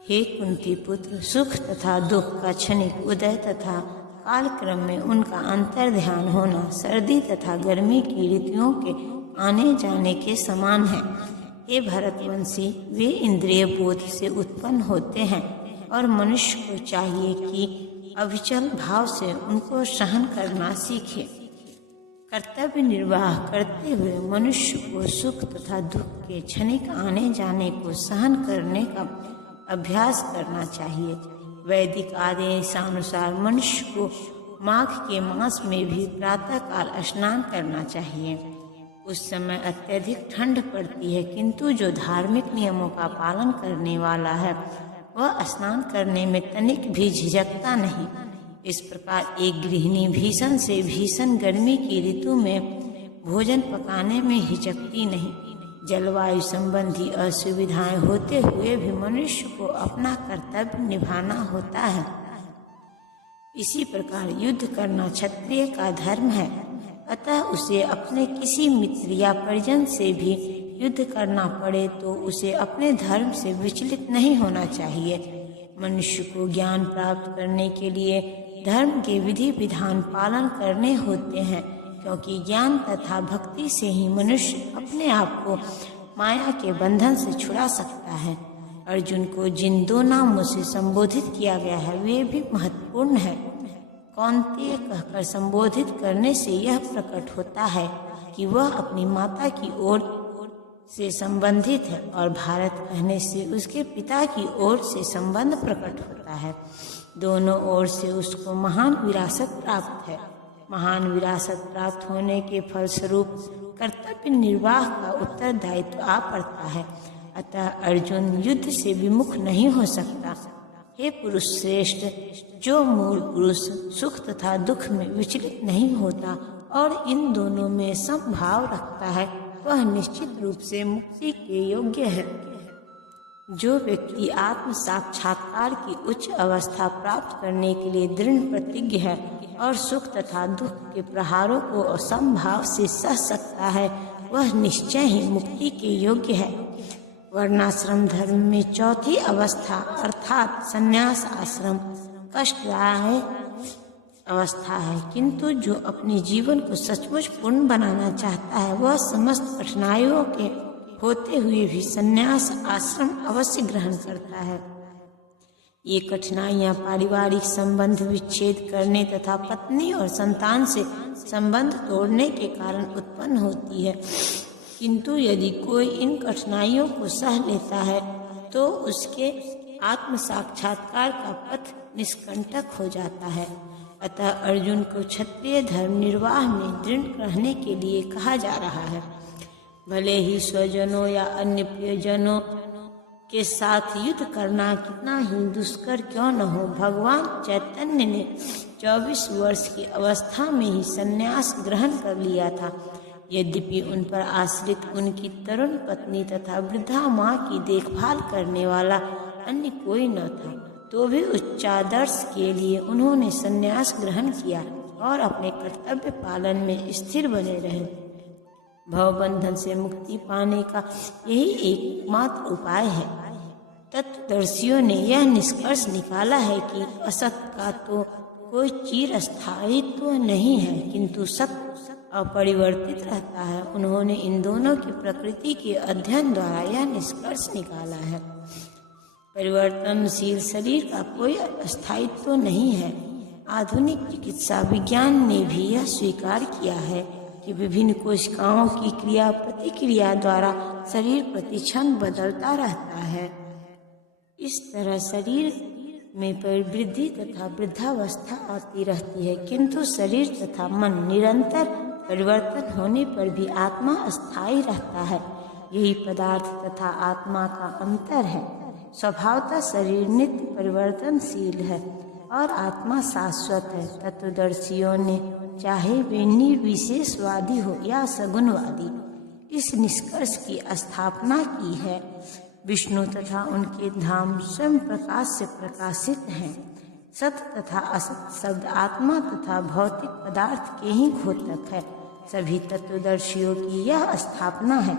हे कुंती पुत्र, सुख तथा दुख का क्षणिक उदय तथा कालक्रम में उनका अंतर ध्यान होना सर्दी तथा गर्मी की ऋतुओं के आने जाने के समान है। हे भरतवंशी, वे इंद्रिय बोध से उत्पन्न होते हैं और मनुष्य को चाहिए कि अविचल भाव से उनको सहन करना सीखे। कर्तव्य निर्वाह करते हुए मनुष्य को सुख तथा दुख के क्षणिक आने जाने को सहन करने का अभ्यास करना चाहिए। वैदिक आदेशानुसार मनुष्य को माघ के मास में भी प्रातःकाल स्नान करना चाहिए। उस समय अत्यधिक ठंड पड़ती है, किंतु जो धार्मिक नियमों का पालन करने वाला है वह स्नान करने में तनिक भी झिझकता नहीं। इस प्रकार एक गृहिणी भीषण से भीषण गर्मी की ऋतु में भोजन पकाने में हिचकती नहीं। जलवायु संबंधी असुविधाएं होते हुए भी मनुष्य को अपना कर्तव्य निभाना होता है। इसी प्रकार युद्ध करना क्षत्रिय का धर्म है, अतः उसे अपने किसी मित्र या परिजन से भी युद्ध करना पड़े तो उसे अपने धर्म से विचलित नहीं होना चाहिए। मनुष्य को ज्ञान प्राप्त करने के लिए धर्म के विधि विधान पालन करने होते हैं, क्योंकि ज्ञान तथा भक्ति से ही मनुष्य अपने आप को माया के बंधन से छुड़ा सकता है। अर्जुन को जिन दो नामों से संबोधित किया गया है वे भी महत्वपूर्ण है। कौन्तेय कहकर संबोधित करने से यह प्रकट होता है कि वह अपनी माता की ओर से संबंधित है, और भारत कहने से उसके पिता की ओर से संबंध प्रकट होता है। दोनों ओर से उसको महान विरासत प्राप्त है। महान विरासत प्राप्त होने के फलस्वरूप कर्तव्य निर्वाह का उत्तरदायित्व आ पड़ता है, अतः अर्जुन युद्ध से विमुख नहीं हो सकता। हे पुरुष श्रेष्ठ, जो मूल पुरुष सुख तथा दुख में विचलित नहीं होता और इन दोनों में समभाव रखता है वह निश्चित रूप से मुक्ति के योग्य है। जो व्यक्ति आत्म साक्षात्कार की उच्च अवस्था प्राप्त करने के लिए दृढ़ प्रतिज्ञ है और सुख तथा दुख के प्रहारों को असंभाव से सह सकता है वह निश्चय ही मुक्ति के योग्य है। वर्णाश्रम धर्म में चौथी अवस्था अर्थात संन्यास आश्रम कष्टदायक अवस्था है, किंतु जो अपने जीवन को सचमुच पूर्ण बनाना चाहता है वह समस्त कठिनाइयों के होते हुए भी संन्यास आश्रम अवश्य ग्रहण करता है। ये कठिनाइयां पारिवारिक संबंध विच्छेद करने तथा पत्नी और संतान से संबंध तोड़ने के कारण उत्पन्न होती है, किंतु यदि कोई इन कठिनाइयों को सह लेता है तो उसके आत्म साक्षात्कार का पथ निष्कंटक हो जाता है। अतः अर्जुन को क्षत्रिय धर्म निर्वाह में दृढ़ रहने के लिए कहा जा रहा है। भले ही स्वजनों या अन्य प्रियजनों के साथ युद्ध करना कितना ही दुष्कर क्यों न हो, भगवान चैतन्य ने 24 वर्ष की अवस्था में ही संन्यास ग्रहण कर लिया था। यद्यपि उन पर आश्रित उनकी तरुण पत्नी तथा वृद्धा माँ की देखभाल करने वाला अन्य कोई न था, तो भी उच्चादर्श के लिए उन्होंने संन्यास ग्रहण किया और अपने कर्तव्य पालन में स्थिर बने रहे। भवबंधन से मुक्ति पाने का यही एकमात्र उपाय है। तत्वदर्शियों ने यह निष्कर्ष निकाला है कि असत का तो कोई चिरस्थायित्व नहीं है, किंतु सत्य अपरिवर्तित रहता है। उन्होंने इन दोनों की प्रकृति के अध्ययन द्वारा यह निष्कर्ष निकाला है। परिवर्तनशील शरीर का कोई स्थायित्व नहीं है। आधुनिक चिकित्सा विज्ञान ने भी यह स्वीकार किया है कि विभिन्न कोशिकाओं की क्रिया प्रतिक्रिया द्वारा शरीर प्रतिक्षण बदलता रहता है। इस तरह शरीर में परिवृद्धि तथा वृद्धावस्था आती रहती है, किंतु शरीर तथा मन निरंतर परिवर्तन होने पर भी आत्मा अस्थायी रहता है। यही पदार्थ तथा आत्मा का अंतर है। स्वभावतः शरीर नित्य परिवर्तनशील है और आत्मा शाश्वत है। तत्वदर्शियों ने चाहे वे निर्विशेषवादी हो या सगुणवादी इस निष्कर्ष की स्थापना की है। विष्णु तथा उनके धाम स्वयं प्रकाश से प्रकाशित हैं। सत्य तथा असत शब्द आत्मा तथा भौतिक पदार्थ के ही घोतक है। सभी तत्वदर्शियों की यह स्थापना है।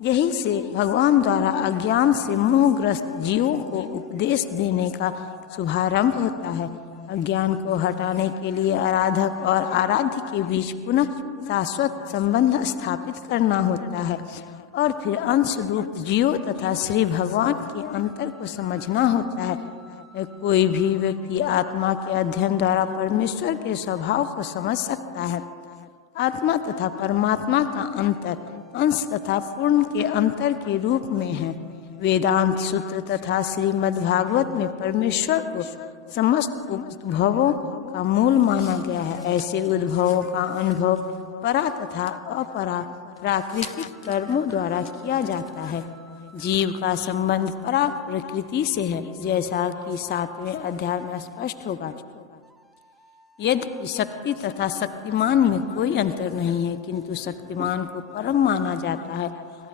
यही से भगवान द्वारा अज्ञान से मोहग्रस्त जीवों को उपदेश देने का शुभारंभ होता है। अज्ञान को हटाने के लिए आराधक और आराध्य के बीच पुनः शाश्वत संबंध स्थापित करना होता है और फिर अंश रूप जीवों तथा श्री भगवान के अंतर को समझना होता है। कोई भी व्यक्ति आत्मा के अध्ययन द्वारा परमेश्वर के स्वभाव को समझ सकता है। आत्मा तथा परमात्मा का अंतर अंश तथा पूर्ण के अंतर के रूप में है। वेदांत सूत्र तथा श्रीमद् भागवत में परमेश्वर को समस्त उद्भवों का मूल माना गया है। ऐसे उद्भवों का अनुभव परा तथा अपरा प्राकृतिक कर्मों द्वारा किया जाता है। जीव का संबंध परा प्रकृति से है, जैसा कि 7वें अध्याय में स्पष्ट होगा। यद्यपि शक्ति तथा शक्तिमान में कोई अंतर नहीं है, किंतु शक्तिमान को परम माना जाता है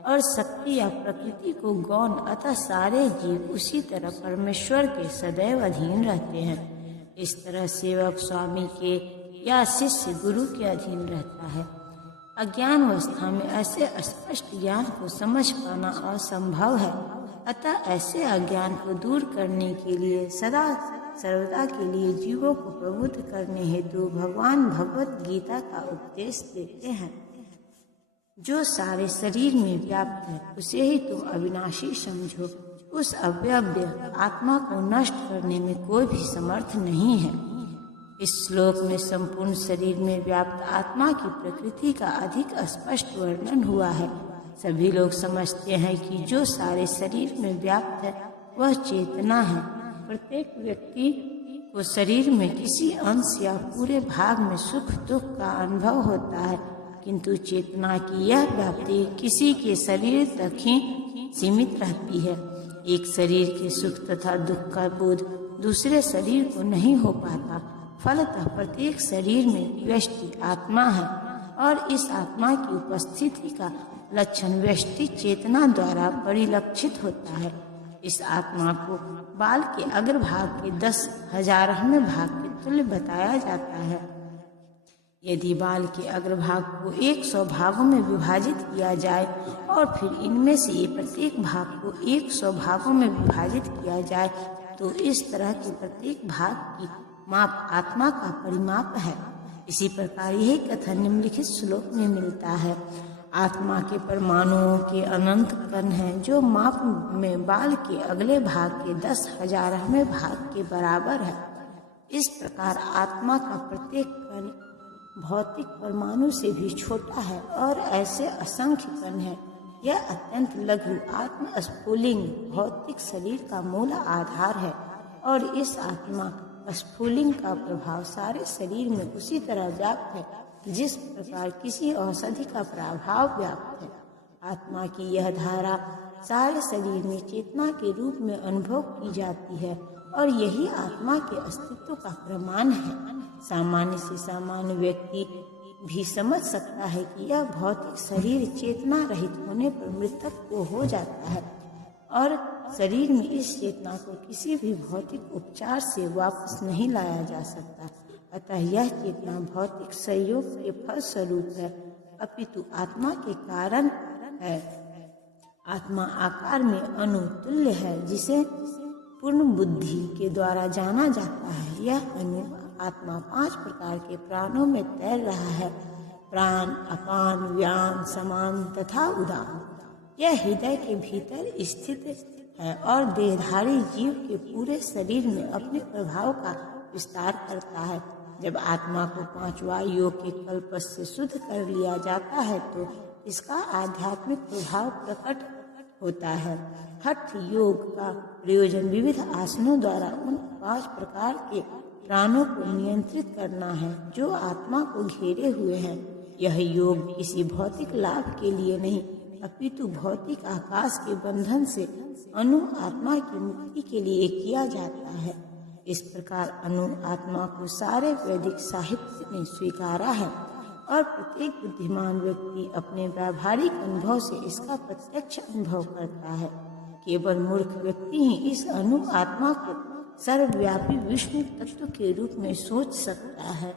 और शक्ति या प्रकृति को गौण, अतः सारे जीव उसी तरह परमेश्वर के सदैव अधीन रहते हैं। इस तरह सेवक स्वामी के या शिष्य गुरु के अधीन रहता है। अज्ञान अवस्था में ऐसे स्पष्ट ज्ञान को समझ पाना असंभव है, अतः ऐसे अज्ञान को दूर करने के लिए सदा सर्वदा के लिए जीवों को प्रबुद्ध करने हेतु भगवान भगवत गीता का उपदेश देते हैं। जो सारे शरीर में व्याप्त है उसे ही तुम अविनाशी समझो। उस अव्यव्य आत्मा को नष्ट करने में कोई भी समर्थ नहीं है। इस श्लोक में संपूर्ण शरीर में व्याप्त आत्मा की प्रकृति का अधिक स्पष्ट वर्णन हुआ है। सभी लोग समझते हैं कि जो सारे शरीर में व्याप्त है वह चेतना है। प्रत्येक व्यक्ति को शरीर में किसी अंश या पूरे भाग में सुख दुख का अनुभव होता है, किंतु चेतना की यह व्याप्ति किसी के शरीर तक ही सीमित रहती है। एक शरीर के सुख तथा दुख का बोध दूसरे शरीर को नहीं हो पाता। फलतः प्रत्येक शरीर में व्यष्टि आत्मा है और इस आत्मा की उपस्थिति का लक्षण व्यष्टि चेतना द्वारा परिलक्षित होता है। इस आत्मा को बाल के अग्रभाग के 10,000वें भाग के तुल्य बताया जाता है। यदि बाल के अग्रभाग को 100 भागों में विभाजित किया जाए और फिर इनमें से प्रत्येक भाग को 100 भागों में विभाजित किया जाए तो इस तरह के प्रत्येक भाग की माप आत्मा का परिमाप है। इसी प्रकार यही कथन निम्नलिखित श्लोक में मिलता है। आत्मा के परमाणुओं के अनंत कण हैं जो माप में बाल के अगले भाग के 10,000वें भाग के बराबर है। इस प्रकार आत्मा का प्रत्येक कण भौतिक परमाणु से भी छोटा है और ऐसे असंख्य कण हैं। यह अत्यंत लघु आत्म स्फुलिंग भौतिक शरीर का मूल आधार है और इस आत्मा स्फुलिंग का प्रभाव सारे शरीर में उसी तरह व्याप्त है जिस प्रकार किसी औषधि का प्रभाव व्याप्त है। आत्मा की यह धारा सारे शरीर में चेतना के रूप में अनुभव की जाती है और यही आत्मा के अस्तित्व का प्रमाण है। सामान्य से सामान्य व्यक्ति भी समझ सकता है कि यह भौतिक शरीर चेतना रहित होने पर मृतक को हो जाता है और शरीर में इस चेतना को किसी भी भौतिक उपचार से वापस नहीं लाया जा सकता। अतः यह चेतना भौतिक संयोग के फल स्वरूप है, अपितु आत्मा के कारण है। आत्मा आकार में अणुतुल्य है जिसे पूर्ण बुद्धि के द्वारा जाना जाता है। यह अणु आत्मा 5 प्रकार के प्राणों में तैर रहा है, प्राण, अपान, व्यान, समान तथा उदान। यह हृदय के भीतर स्थित है और देहधारी जीव के पूरे शरीर में अपने प्रभाव का विस्तार करता है। जब आत्मा को 5 वायुओं के कल्प से शुद्ध कर लिया जाता है तो इसका आध्यात्मिक प्रभाव प्रकट होता है। हठ योग का प्रयोजन विविध आसनों द्वारा उन 5 प्रकार के प्राणों को नियंत्रित करना है जो आत्मा को घेरे हुए हैं। यह योग किसी भौतिक लाभ के लिए नहीं अपितु भौतिक आकाश के बंधन से अणु आत्मा की मुक्ति के लिए किया जाता है। इस प्रकार अणु आत्मा को सारे वैदिक साहित्य ने स्वीकारा है और प्रत्येक बुद्धिमान व्यक्ति अपने व्यावहारिक अनुभव से इसका प्रत्यक्ष अनुभव करता है। केवल मूर्ख व्यक्ति ही इस अणु आत्मा को सर्वव्यापी विष्णु तत्व के रूप में सोच सकता है।